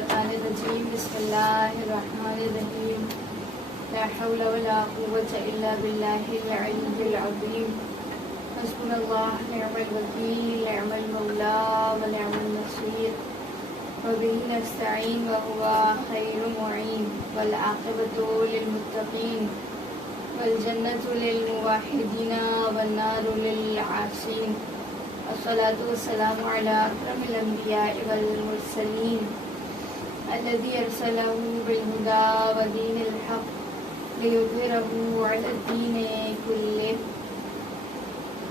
الشیطان الرجیم بسم اللہ الرحمن الرحیم لا حول ولا قوة الا باللہ العلی العظیم حسبنا اللہ نعم الوکیل نعم المولا ونعم النصیر وبه نستعین وهو خیر معین والعاقبۃ للمتقین والجنة للموحدین والنار للعاصین الصلاة والسلام على أكرم الأنبياء والمرسلين الذي أرسله بالهدى ودين الحق ليظهره على الدين كله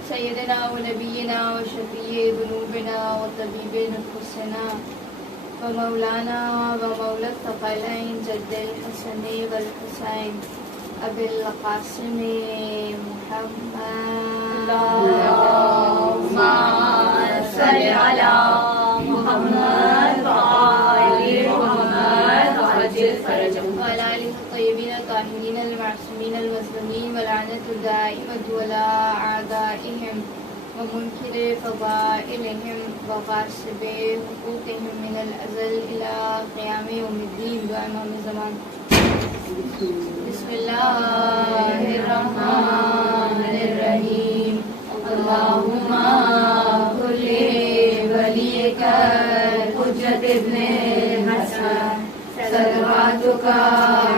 سيدنا ونبينا وشفيع ذنوبنا وطبيب نفوسنا ومولانا ومولى الثقلين جد الحسن والحسين أبي القاسم محمد اللهم صل على محمد وآل محمد وعجل فرجهم وعلى آله الطيبين الطاهرين المعصومين المظلومين واللعنة الدائمة على أعدائهم ومنكر فضائلهم وغاصب حقوقهم من الأزل إلى قيام يوم الدين وإمام الزمان بسم اللہ الرحمن الرحیم اللہم کل ولیک حجت ابن حسن صلواتک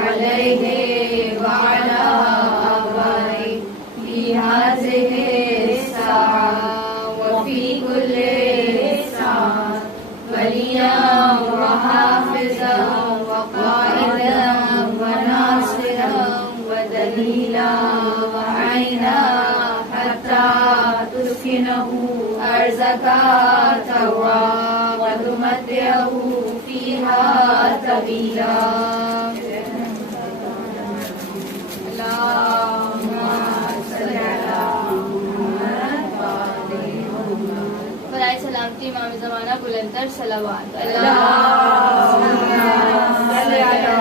علیہ وعلی آبائہ فی ہذہ الساعة وفی کل ساعة ولیہ وحافظہ وقائدہ ودليلا وعينا حتى تسكنه أرزك ترى وتمتعه فيها طويلا اللهم صل على محمد وآل محمد برائے سلامتی امام زمانہ بلندر صلوات اللهم صل على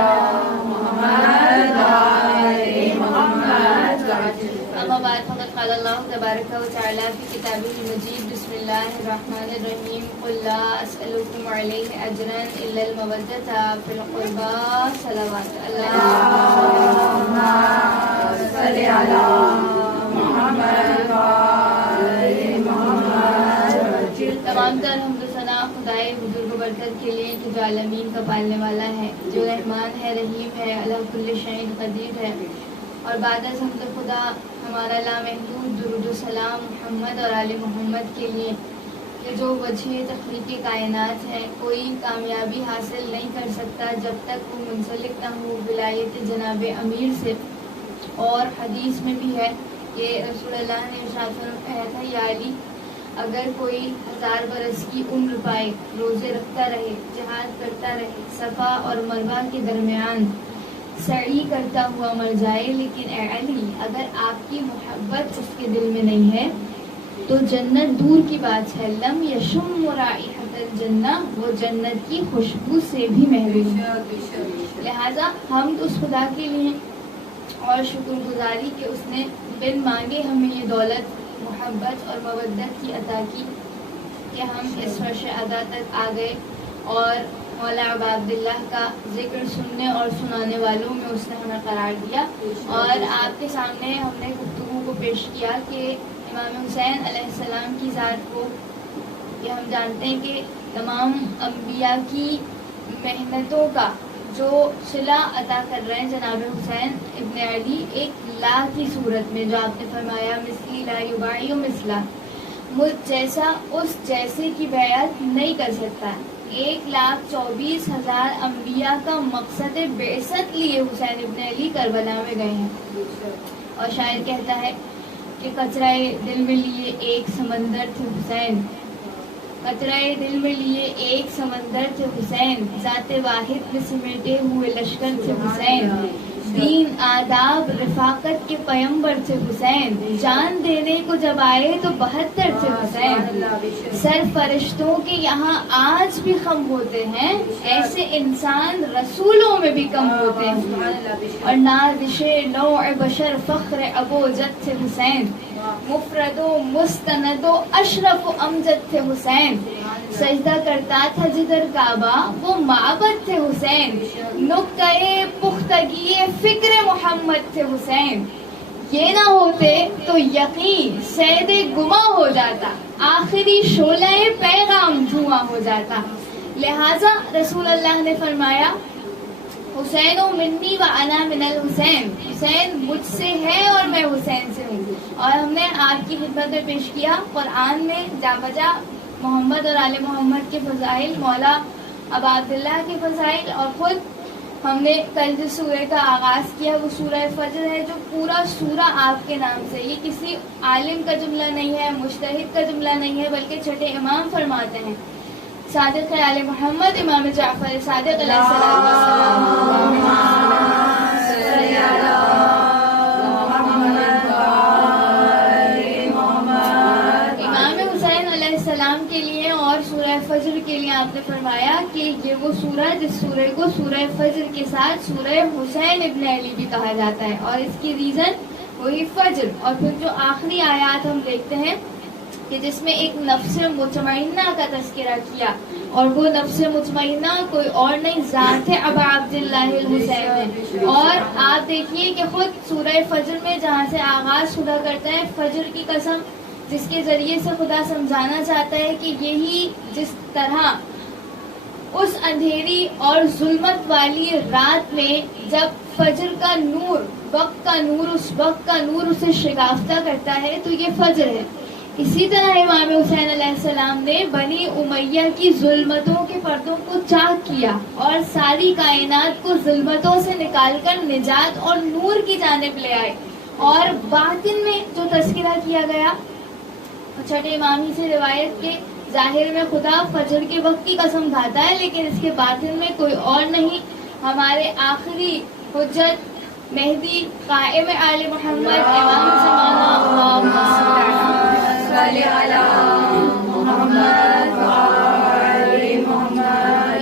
اما بعد فقد قال اللہ تبارک و تعالی فی کتابہ المجید بسم اللہ الرحمن الرحیم قل لا اسألکم علیہ اجرا الا المودۃ فی القربى صلوات اللہم صل علی محمد وآل محمد. تمام تر حمد و ثنا خدائے بزرگ و برکت کے لیے کہ جو عالمین کا پالنے والا ہے، جو رحمان ہے، رحیم ہے، علی کل شیء قدیر ہے. اور بعد از حمد خدا ہمارا لامحدود درود و سلام محمد اور آل محمد کے لیے کہ جو وجہ تخلیق کائنات ہے، کوئی کامیابی حاصل نہیں کر سکتا جب تک وہ منسلک نہ ہو ولایت جناب امیر سے. اور حدیث میں بھی ہے کہ رسول اللہ نے ارشاد فرمایا تھا یا علی، اگر کوئی 1000 برس کی عمر پائے، روزے رکھتا رہے، جہاد کرتا رہے، صفا اور مروہ کے درمیان سعی کرتا ہوا مر جائے، لیکن اے علی اگر آپ کی محبت اس کے دل میں نہیں ہے تو جنت دور کی بات ہے، لم یشم رائحۃ الجنہ، وہ جنت کی خوشبو سے بھی محروم. لہذا ہم تو اس خدا کے لیے اور شکر گزاری کہ اس نے بن مانگے ہمیں یہ دولت، محبت اور مودت کی عطا کی کہ ہم اس فرش ادا تک آ گئے اور مولا ابا عبداللہ کا ذکر سننے اور سنانے والوں میں اس نے ہمیں قرار دیا. اور آپ کے سامنے ہم نے گفتگو کو پیش کیا کہ امام حسین علیہ السلام کی ذات کو، یہ ہم جانتے ہیں کہ تمام انبیاء کی محنتوں کا جو صلہ عطا کر رہے ہیں جناب حسین ابن علی ایک لا کی صورت میں، جو آپ نے فرمایا مثلی لا یباع مثلا، مجھ جیسا اس جیسے کی بیعت نہیں کر سکتا. 1,24,000 انبیاء کا مقصد بعثت لیے حسین ابن علی کربلا میں گئے ہیں. اور شاعر کہتا ہے کہ قطرۂ دل میں لیے ایک سمندر تھے حسین، قطرۂ دل میں لیے ایک سمندر تھے حسین، ذات واحد میں سمیٹے ہوئے لشکر تھے حسین، دین آداب رفاقت کے پیمبر تھے حسین، جان دینے کو جب آئے تو 72 تھے حسین. سر فرشتوں کے یہاں آج بھی کم ہوتے ہیں، ایسے انسان رسولوں میں بھی کم ہوتے ہیں. اور نازش نوع بشر فخر ابو جد تھے حسین، مفرد و مستند و اشرف و امجد تھے حسین. سجدہ کرتا تھا جدھر کعبہ وہ معبد تھے حسین، نقطۂ پختگی فکر محمد تھے حسین، یہ نہ ہوتے تو یقین سید گما ہو جاتا، آخری شعلہ پیغام دھواں ہو جاتا۔ لہٰذا رسول اللہ نے فرمایا حسین و منی و انا من الحسین، حسین مجھ سے ہے اور میں حسین سے ہوں۔ اور ہم نے آپ کی خدمت میں پیش کیا قرآن میں جا بجا محمد اور آل محمد کے فضائل، مولا ابا عبداللہ کے فضائل، اور خود ہم نے کل جس سورہ کا آغاز کیا وہ سورہ فجر ہے، جو پورا سورہ آپ کے نام سے، یہ کسی عالم کا جملہ نہیں ہے، مجتہد کا جملہ نہیں ہے، بلکہ چھٹے امام فرماتے ہیں، صادق آل محمد امام جعفر صادق علیہ السلام۔ امام حسین علیہ السلام کے لیے اور سورہ فجر کے لیے آپ نے فرمایا کہ یہ وہ سورہ جس سورہ کو سورہ فجر کے ساتھ سورہ حسین ابن علی بھی کہا جاتا ہے، اور اس کی ریزن وہی فجر، اور پھر جو آخری آیات ہم دیکھتے ہیں کہ جس میں ایک نفس مطمئنہ کا تذکرہ کیا، اور وہ نفس مطمئنہ کوئی اور نہیں ذات ہے ابا عبداللہ الحسین ہے۔ اور آپ دیکھیے کہ خود سورہ فجر میں جہاں سے آغاز خدا کرتا ہے فجر کی قسم، جس کے ذریعے سے خدا سمجھانا چاہتا ہے کہ یہی جس طرح اس اندھیری اور ظلمت والی رات میں جب فجر کا نور، وقت کا نور، اس وقت کا نور اسے شگافتہ کرتا ہے تو یہ فجر ہے، اسی طرح امام حسین علیہ السلام نے بنی امیہ کی ظلمتوں کے پردوں کو چاک کیا اور ساری کائنات کو ظلمتوں سے نکال کر نجات اور نور کی جانب لے آئے۔ اور باطن میں جو تذکرہ کیا گیا چھٹے امام ہی سے روایت کے ظاہر میں خدا فجر کے وقت کی قسم کھاتا ہے، لیکن اس کے باطن میں کوئی اور نہیں، ہمارے آخری حجت مہدی قائم آل محمد امام زمانہ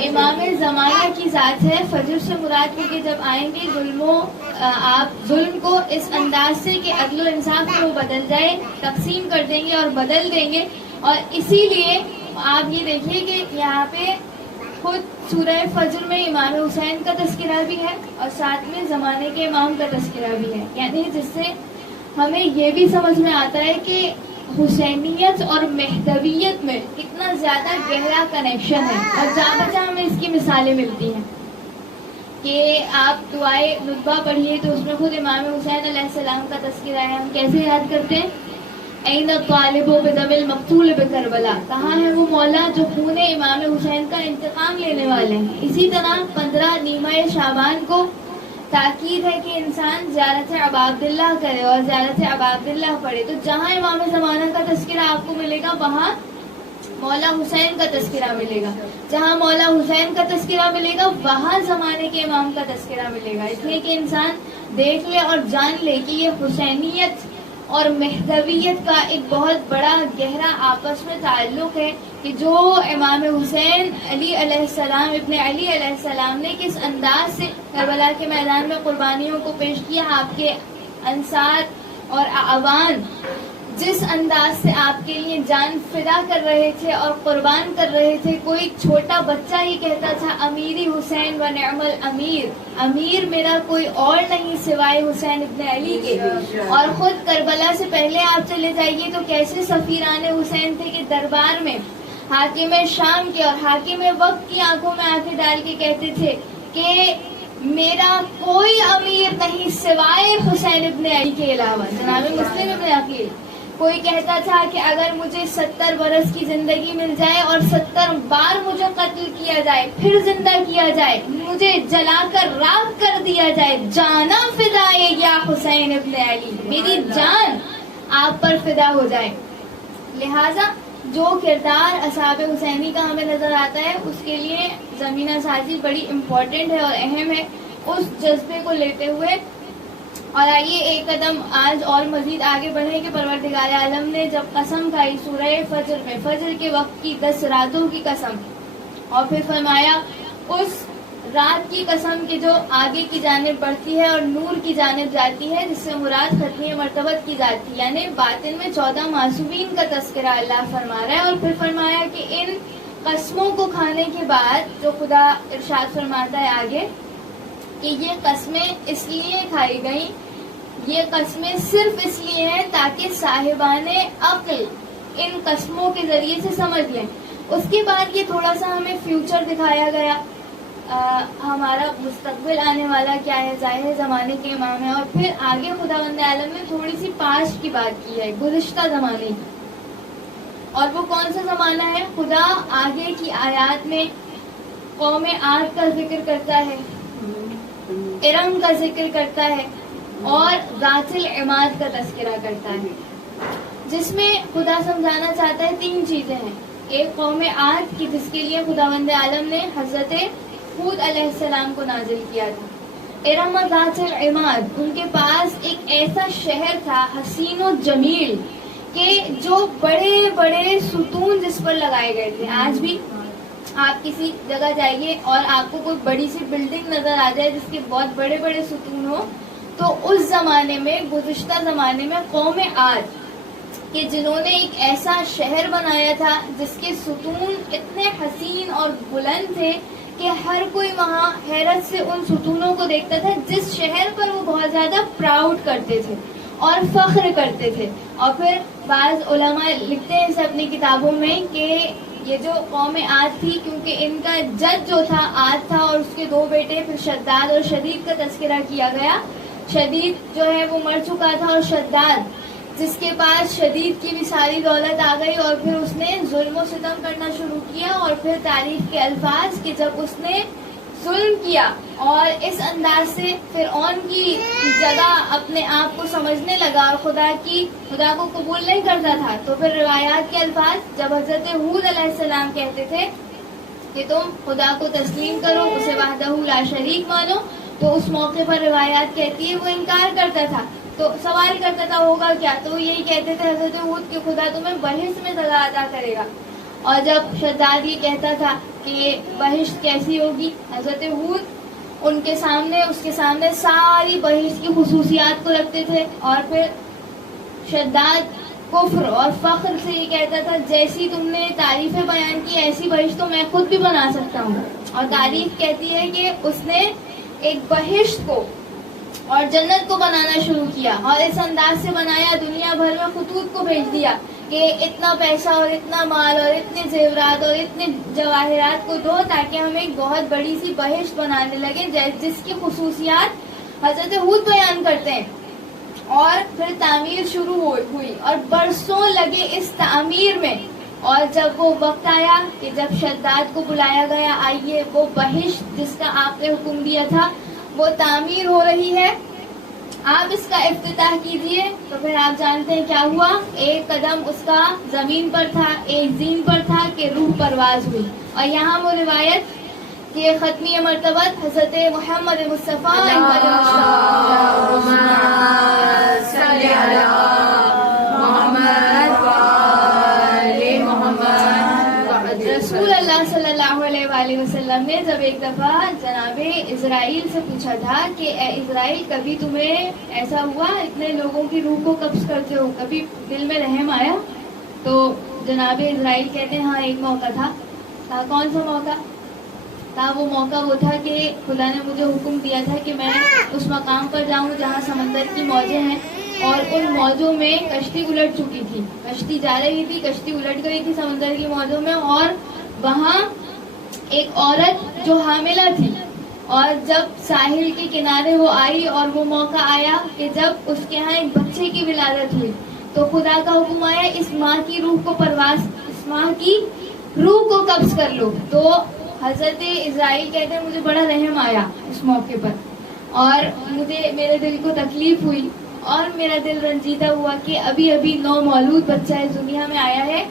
امام زمانہ کی ذات ہے۔ فجر سے مراد ہے کہ جب آئیں گے آپ ظلم کو اس انداز سے کہ عدل و انصاف کو بدل جائے، تقسیم کر دیں گے اور بدل دیں گے، اور اسی لیے آپ یہ دیکھیے کہ یہاں پہ خود سورہ فجر میں امام حسین کا تذکرہ بھی ہے اور ساتھ میں زمانے کے امام کا تذکرہ بھی ہے، یعنی جس سے ہمیں یہ بھی سمجھ میں آتا ہے کہ حسینیت اور مہدویت میں کتنا زیادہ گہرا کنیکشن ہے، اور جہاں بجا ہمیں اس کی مثالیں ملتی ہیں کہ آپ دعائے ندبہ پڑھیے تو اس میں خود امام حسین علیہ السلام کا تذکرہ ہے۔ ہم کیسے یاد کرتے ہیں؟ این الطالب بدم المقتول بکربلا، کہاں ہے وہ مولا جو خون امام حسین کا انتقام لینے والے ہیں۔ اسی طرح 15 نیمہ شعبان کو تاکید ہے کہ انسان زیارت ابا عبداللہ کرے اور زیارت ابا عبداللہ پڑھے، تو جہاں امام زمانہ کا تذکرہ آپ کو ملے گا وہاں مولا حسین کا تذکرہ ملے گا، جہاں مولا حسین کا تذکرہ ملے گا وہاں زمانے کے امام کا تذکرہ ملے گا، اس لیے کہ انسان دیکھ لے اور جان لے کہ یہ حسینیت اور مہدویت کا ایک بہت بڑا گہرا آپس میں تعلق ہے کہ جو امام حسین علی علیہ السلام ابن علی علیہ السلام نے کس انداز سے کربلا کے میدان میں قربانیوں کو پیش کیا، آپ کے انصار اور اعوان جس انداز سے آپ کے لیے جان فدا کر رہے تھے اور قربان کر رہے تھے۔ کوئی چھوٹا بچہ ہی کہتا تھا امیری حسین و نعم الامیر، امیر میرا کوئی اور نہیں سوائے حسین ابن علی کے۔ اور خود کربلا سے پہلے آپ چلے جائیے تو کیسے سفیران حسین تھے کہ دربار میں حاکم شام کے اور حاکم وقت کی آنکھوں میں آنکھیں ڈال کے کہتے تھے کہ میرا کوئی امیر نہیں سوائے حسین ابن علی کے علاوہ، جناب مسلم ابن عقیل۔ کوئی کہتا تھا کہ اگر مجھے 70 برس کی زندگی مل جائے اور 70 بار مجھے قتل کیا جائے پھر زندہ کیا جائے، مجھے جلا کر راکھ کر دیا جائے، جانا فدائے یا حسین ابن علی، میری جان آپ پر فدا ہو جائے۔ لہٰذا جو کردار اصحاب حسینی کا ہمیں نظر آتا ہے اس کے لیے زمینہ سازی بڑی امپورٹنٹ ہے اور اہم ہے، اس جذبے کو لیتے ہوئے۔ اور آئیے ایک قدم آج اور مزید آگے بڑھیں کہ پروردگار عالم نے جب قسم کھائی سورہ فجر میں، فجر کے وقت کی 10 راتوں کی قسم، اور پھر فرمایا اس رات کی قسم کہ جو آگے کی جانب بڑھتی ہے اور نور کی جانب جاتی ہے، جس سے مراد ختمی مرتبت کی ذات، یعنی باطن میں 14 معصومین کا تذکرہ اللہ فرما رہا ہے، اور پھر فرمایا کہ ان قسموں کو کھانے کے بعد جو خدا ارشاد فرماتا ہے آگے کہ یہ قسمیں اس لیے کھائی گئیں، یہ قسمیں صرف اس لیے ہیں تاکہ صاحبان عقل ان قسموں کے ذریعے سے سمجھ لیں۔ اس کے بعد یہ تھوڑا سا ہمیں فیوچر دکھایا گیا، ہمارا مستقبل آنے والا کیا ہے، ظاہر زمانے کے امام ہے، اور پھر آگے خداوند عالم نے تھوڑی سی پاسٹ کی بات کی ہے، گزشتہ زمانے کی۔ اور وہ کون سا زمانہ ہے؟ خدا آگے کی آیات میں قوم عاد کا ذکر کرتا ہے، ارم کا ذکر کرتا ہے، اور ذات العماد کا تذکرہ کرتا ہے، جس میں خدا سمجھانا چاہتا ہے تین چیزیں ہیں۔ ایک قوم عاد کی جس کے لیے خداوند عالم نے حضرت ہود علیہ السلام کو نازل کیا تھا۔ ارم ذات العماد، ان کے پاس ایک ایسا شہر تھا حسین و جمیل کہ جو بڑے بڑے ستون جس پر لگائے گئے تھے۔ آج بھی آپ کسی جگہ جائیے اور آپ کو کوئی بڑی سی بلڈنگ نظر آ جائے جس کے بہت بڑے بڑے ستون ہو، تو اس زمانے میں، گزشتہ زمانے میں قوم عاد کہ جنہوں نے ایک ایسا شہر بنایا تھا جس کے ستون اتنے حسین اور بلند تھے کہ ہر کوئی وہاں حیرت سے ان ستونوں کو دیکھتا تھا، جس شہر پر وہ بہت زیادہ پراؤڈ کرتے تھے اور فخر کرتے تھے۔ اور پھر بعض علماء لکھتے ہیں اسے اپنی کتابوں میں کہ یہ جو قوم عاد تھی، کیونکہ ان کا جد جو تھا عاد تھا اور اس کے دو بیٹے، پھر شداد اور شدید کا تذکرہ کیا گیا۔ شدید جو ہے وہ مر چکا تھا، اور شداد جس کے پاس شدید کی بھی ساری دولت آ گئی، اور پھر اس نے ظلم و ستم کرنا شروع کیا، اور پھر تعریف کے الفاظ کہ جب اس نے ظلم کیا اور اس انداز سے فرعون کی جگہ اپنے آپ کو سمجھنے لگا اور خدا کو قبول نہیں کرتا تھا، تو پھر روایات کے الفاظ جب حضرت ہود علیہ السلام کہتے تھے کہ تم خدا کو تسلیم کرو، اسے وحدہ لا شریک مانو، تو اس موقع پر روایات کہتی ہے وہ انکار کرتا تھا۔ تو سوال کرتا تھا ہوگا کیا، تو وہ یہی کہتے تھے حضرت ہود کہ خدا تمہیں بہشت میں جگہ عطا کرے گا۔ اور جب شداد یہ کہتا تھا کہ بہشت کیسی ہوگی، حضرت ہود اس کے سامنے ساری بہشت کی خصوصیات کو رکھتے تھے، اور پھر شداد کفر اور فخر سے یہ کہتا تھا جیسی تم نے تعریفیں بیان کی ایسی بہشت تو میں خود بھی بنا سکتا ہوں۔ اور تعریف کہتی ہے کہ اس نے ایک بہشت کو اور جنت کو بنانا شروع کیا، اور اس انداز سے بنایا، دنیا بھر میں خطوط کو بھیج دیا کہ اتنا پیسہ اور اتنا مال اور اتنے زیورات اور اتنے جواہرات کو دو تاکہ ہم ایک بہت بڑی سی بہشت بنانے لگے جس کی خصوصیات حضرت ہود بیان کرتے ہیں۔ اور پھر تعمیر شروع ہوئی اور برسوں لگے اس تعمیر میں، اور جب وہ وقت آیا کہ جب شداد کو بلایا گیا، آئیے وہ بہشت جس کا آپ نے حکم دیا تھا وہ تعمیر ہو رہی ہے، آپ اس کا افتتاح کیجئے، تو پھر آپ جانتے ہیں کیا ہوا، ایک قدم اس کا زمین پر تھا، ایک زین پر تھا کہ روح پرواز ہوئی۔ اور یہاں وہ روایت کہ ختمی مرتبت حضرت محمد مصطفیٰ رسول اللہ صلی اللہ علیہ وآلہ وسلم نے جب ایک دفعہ جناب اسرائیل سے پوچھا تھا کہ اے اسرائیل، کبھی تمہیں ایسا ہوا اتنے لوگوں کی روح کو قبض کرتے ہو، کبھی دل میں رحم آیا؟ تو جناب اسرائیل کہتے ہیں ہاں ایک موقع تھا۔ کون سا موقع تھا؟ وہ موقع وہ تھا کہ خدا نے مجھے حکم دیا تھا کہ میں اس مقام پر جاؤں جہاں سمندر کی موجیں ہیں، اور ان موجوں میں کشتی الٹ چکی تھی، کشتی جا رہی تھی، کشتی الٹ گئی تھی سمندر کی موجوں میں، اور وہاں ایک عورت جو حاملہ تھی، اور جب ساحل کے کنارے وہ آئی اور وہ موقع آیا کہ جب اس کے ہاں ایک بچے کی ولادت ہوئی، تو خدا کا حکم آیا اس ماں کی روح کو قبض کر لو۔ تو حضرت اسرائیل کہتے ہیں مجھے بڑا رحم آیا اس موقع پر، اور میرے دل کو تکلیف ہوئی اور میرا دل رنجیدہ ہوا کہ ابھی ابھی نو مولود بچہ اس دنیا میں آیا ہے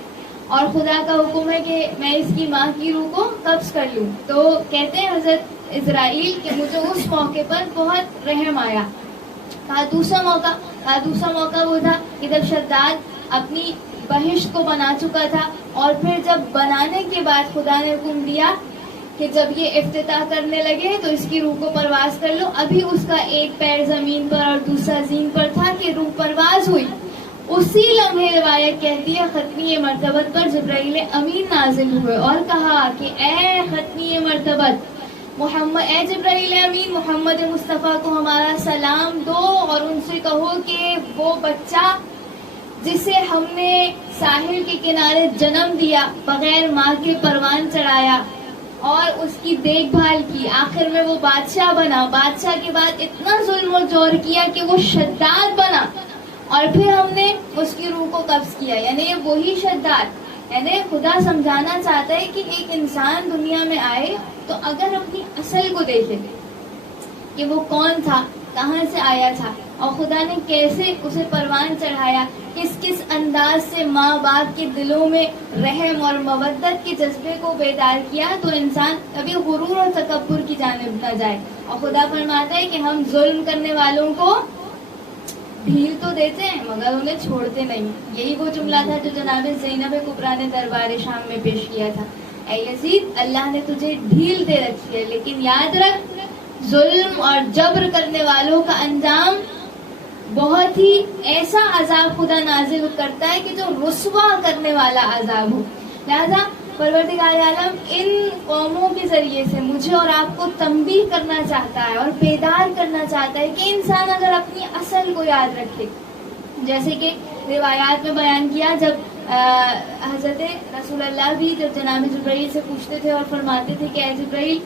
اور خدا کا حکم ہے کہ میں اس کی ماں کی روح کو قبض کر لوں۔ تو کہتے ہیں حضرت اسرائیل کہ مجھے اس موقع پر بہت رحم آیا۔ دوسرا موقع وہ تھا کہ جب شداد اپنی بہشت کو بنا چکا تھا، اور پھر جب بنانے کے بعد خدا نے حکم دیا کہ جب یہ افتتاح کرنے لگے تو اس کی روح کو پرواز کر لو، ابھی اس کا ایک پیر زمین پر اور دوسرا زین پر تھا کہ روح پرواز ہوئی، اسی لمحے روایت کہتی ہے ختمی مرتبت پر جبرائیل امین نازل ہوئے اور کہا کہ اے ختمی مرتبت محمد، اے جبرائیل امین، محمد مصطفیٰ کو ہمارا سلام دو اور ان سے کہو کہ وہ بچہ جسے ہم نے ساحل کے کنارے جنم دیا، بغیر ماں کے پروان چڑھایا اور اس کی دیکھ بھال کی، آخر میں وہ بادشاہ بنا، بادشاہ کے بعد اتنا ظلم و جور کیا کہ وہ شداد بنا اور پھر ہم نے اس کی روح کو قبض کیا، یعنی یہ وہی شداد، یعنی خدا سمجھانا چاہتا ہے کہ ایک انسان دنیا میں آئے تو اگر اپنی اصل کو دیکھے کہ وہ کون تھا، کہاں سے آیا تھا اور خدا نے کیسے اسے پروان چڑھایا، کس کس انداز سے ماں باپ کے دلوں میں رحم اور مودت کے جذبے کو بیدار کیا، تو انسان کبھی غرور اور تکبر کی جانب نہ جائے۔ اور خدا فرماتا ہے کہ ہم ظلم کرنے والوں کو ڈھیل تو دیتے ہیں مگر انہیں چھوڑتے نہیں۔ یہی وہ جملہ تھا جو جناب زینب کبریٰ نے دربار شام میں پیش کیا تھا، اے یزید اللہ نے تجھے ڈھیل دے رکھی ہے، لیکن یاد رکھ ظلم اور جبر کرنے والوں کا انجام بہت ہی ایسا عذاب خدا نازل کرتا ہے کہ جو رسوا کرنے والا عذاب ہو۔ لہذا پروردگار عالم ان قوموں کے ذریعے سے مجھے اور آپ کو تنبیہ کرنا چاہتا ہے اور بیدار کرنا چاہتا ہے کہ انسان اگر اپنی اصل کو یاد رکھے، جیسے کہ روایات میں بیان کیا، جب حضرت رسول اللہ بھی جب جناب جبرائیل سے پوچھتے تھے اور فرماتے تھے کہ اے جبرائیل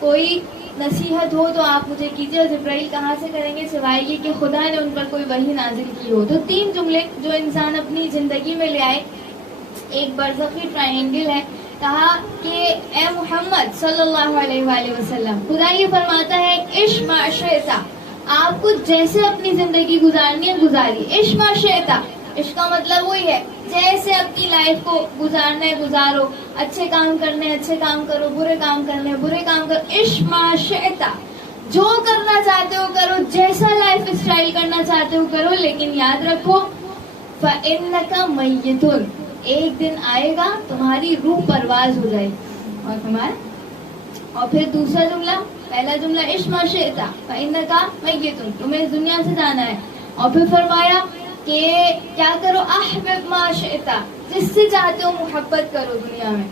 کوئی نصیحت ہو تو آپ مجھے کیجیے، اور جبرائیل کہاں سے کریں گے سوائے یہ کہ خدا نے ان پر کوئی وحی نازل کی ہو۔ تو تین جملے جو انسان اپنی زندگی میں لے آئے، ایک برزخی ٹرائنگل ہے، کہا کہ اے محمد صلی اللہ علیہ وآلہ وسلم، خدا یہ فرماتا ہے عش ما شئتا، آپ کو جیسے اپنی زندگی گزارنی ہے گزاری، عش ما شئتا، عشق کا مطلب وہی ہے جیسے اپنی لائف کو گزارنا ہے گزارو، اچھے کام کرنے اچھے کام کرو، برے کام کرنے برے کام کرو، عش ما شئتا، جو کرنا چاہتے ہو کرو، جیسا لائف اسٹائل کرنا چاہتے ہو کرو، لیکن یاد رکھو فَإِنَّكَ مَيِّتٌ، ایک دن آئے گا تمہاری روح پرواز ہو جائے گی۔ اور پھر دوسرا جملہ، پہلا جملہ عش ما شئتا فَإِنَّكَ مَيِّتٌ، تمہیں اس دنیا سے جانا ہے، اور پھر فرمایا کہ کیا کرو، احبب ما شئتا، جس سے چاہتے ہو محبت کرو۔ دنیا میں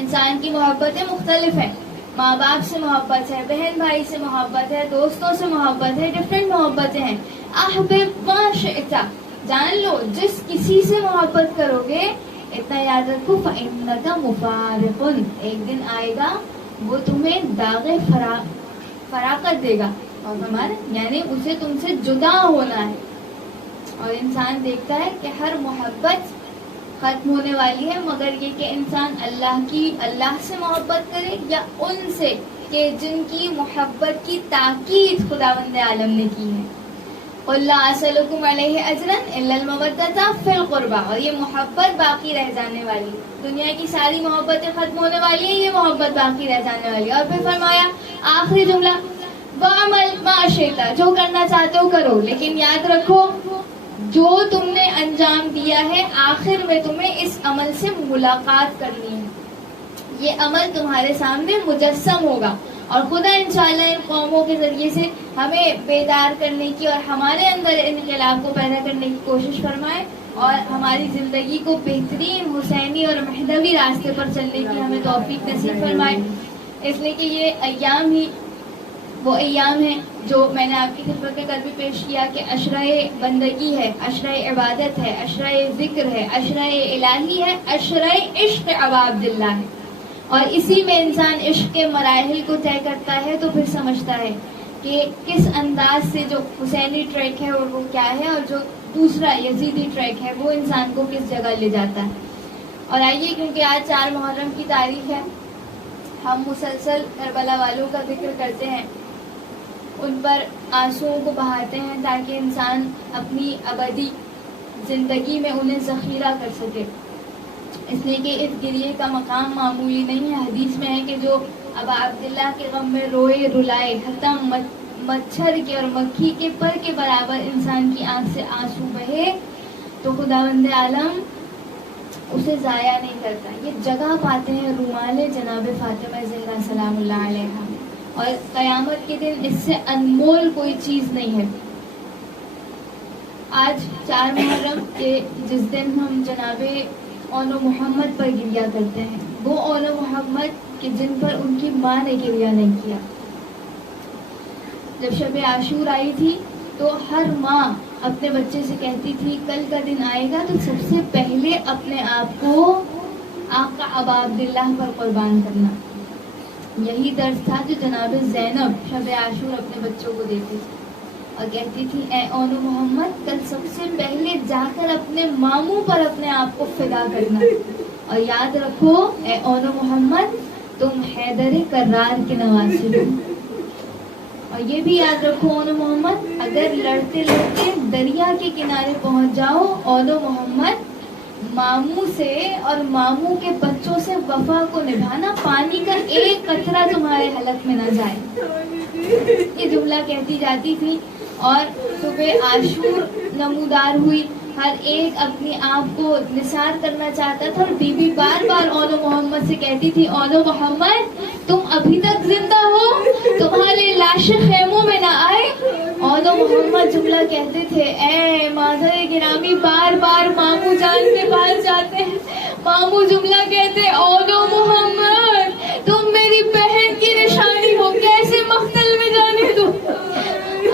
انسان کی محبتیں مختلف ہیں، ماں باپ سے محبت ہے، بہن بھائی سے محبت ہے، دوستوں سے محبت ہے، ڈفرینٹ محبتیں ہیں۔ احبب ما شئتا، جان لو جس کسی سے محبت کرو گے اتنا یاد رکھو فَإِنَّكَ مُفَارِقٌ، ایک دن آئے گا وہ تمہیں داغ فراقت دے گا، اور ہمارا یعنی اسے تم سے جدا ہونا ہے۔ اور انسان دیکھتا ہے کہ ہر محبت ختم ہونے والی ہے، مگر یہ کہ انسان اللہ سے محبت کرے یا ان سے کہ جن کی محبت کی تاکید خداوند عالم نے کی ہے۔ قُلْ لَا أَسْأَلُكُمْ عَلَيْهِ أَجْرًا إِلَّا الْمَوَدَّةَ فِي الْقُرْبَى، اور یہ محبت باقی رہ جانے والی ہے، دنیا کی ساری محبتیں ختم ہونے والی ہیں، یہ محبت باقی رہ جانے والی ہے۔ اور پھر فرمایا آخری جملہ وَعْمَلْ مَا شِئْتَ، جو کرنا چاہتے ہو کرو، لیکن یاد رکھو جو تم نے انجام دیا ہے آخر میں تمہیں اس عمل سے ملاقات کرنی ہے، یہ عمل تمہارے سامنے مجسم ہوگا۔ اور خدا انشاءاللہ ان قوموں کے ذریعے سے ہمیں بیدار کرنے کی اور ہمارے اندر انقلاب کو پیدا کرنے کی کوشش فرمائے، اور ہماری زندگی کو بہترین حسینی اور مہدوی راستے پر چلنے کی ہمیں توفیق نصیب فرمائے، اس لیے کہ یہ ایام ہی وہ ایام ہیں جو میں نے آپ کی خدمت میں کل بھی پیش کیا کہ عشرۂ بندگی ہے، عشرۂ عبادت ہے، عشرۂ ذکر ہے، عشرۂ الہی ہے، عشرۂ عشق ابا عبداللہ ہے، اور اسی میں انسان عشق کے مراحل کو طے کرتا ہے تو پھر سمجھتا ہے کہ کس انداز سے جو حسینی ٹریک ہے اور وہ کیا ہے، اور جو دوسرا یزیدی ٹریک ہے وہ انسان کو کس جگہ لے جاتا ہے۔ اور آئیے کیونکہ آج 4 محرم کی تاریخ ہے، ہم مسلسل کربلا والوں کا ذکر کرتے ہیں، ان پر آنسوؤں کو بہاتے ہیں تاکہ انسان اپنی ابدی زندگی میں انہیں ذخیرہ کر سکے، اس لیے کہ اس گریے کا مقام معمولی نہیں ہے۔ حدیث میں ہے کہ جو ابا عبداللہ کے غم میں روئے رلائے، حتیٰ مچھر کے اور مکھی کے پر کے برابر انسان کی آنکھ سے آنسو بہے تو خداوند عالم اسے ضائع نہیں کرتا۔ یہ جگہ پاتے ہیں رومال جناب فاطمہ زہرا سلام اللہ علیہا، اور قیامت کے دن اس سے انمول کوئی چیز نہیں ہے۔ آج 4 محرم کے جس دن ہم جناب اون محمد پر گریہ کرتے ہیں، وہ اون محمد کہ جن پر ان کی ماں نے گریہ نہیں کیا۔ جب شب عاشور آئی تھی تو ہر ماں اپنے بچے سے کہتی تھی کل کا دن آئے گا تو سب سے پہلے اپنے آپ کو آقا ابا عبداللہ پر قربان کرنا۔ یہی درس تھا جو جناب زینب شب عاشور اپنے بچوں کو دیتی تھی اور کہتی تھی اے اون محمد کل سب سے پہلے جا کر اپنے ماموں پر اپنے آپ کو فدا کرنا، اور یاد رکھو اے اون محمد تم حیدر کرار کے نواسے ہو، اور یہ بھی یاد رکھو اون محمد اگر لڑتے لڑتے دریا کے کنارے پہنچ جاؤ اون محمد ماموں سے اور ماموں کے بچوں سے وفا کو نبھانا، پانی کا ایک قطرہ تمہارے حلق میں نہ جائے۔ یہ جملہ کہتی جاتی تھی اور صبح عاشور نمودار ہوئی، ہر ایک اپنی آپ کو نثار کرنا چاہتا تھا، اور بی بی بار بار اون محمد سے کہتی تھی اون محمد تم ابھی تک زندہ ہو، تمہارے لاشیں خیموں میں نہ آئے۔ اون محمد جملہ کہتے تھے اے مادر گرامی بار بار ماموں جان کے پاس جاتے ہیں، ماموں جملہ کہتے اون محمد تم میری بہن کی نشانی ہو، کیسے مقتل میں جانے دو۔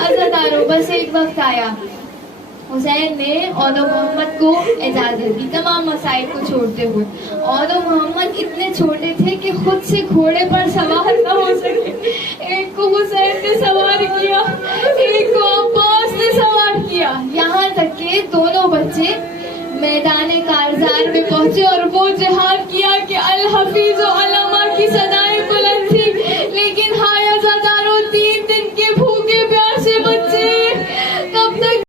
عزادارو بس ایک وقت آیا، حسین نے اون محمد کو اجازت دی تمام مسائل کو چھوڑتے ہوئے۔ اون محمد اتنے چھوٹے تھے کہ خود سے گھوڑے پر سوار نہ ہو سکے، ایک کو حسین نے سوار کیا، ایک کو عباس نے سوار کیا، یہاں تک کہ دونوں بچے میدان کارزار میں پہنچے اور وہ جہاد کیا کہ الحفیظ و علما کی صدائیں بلند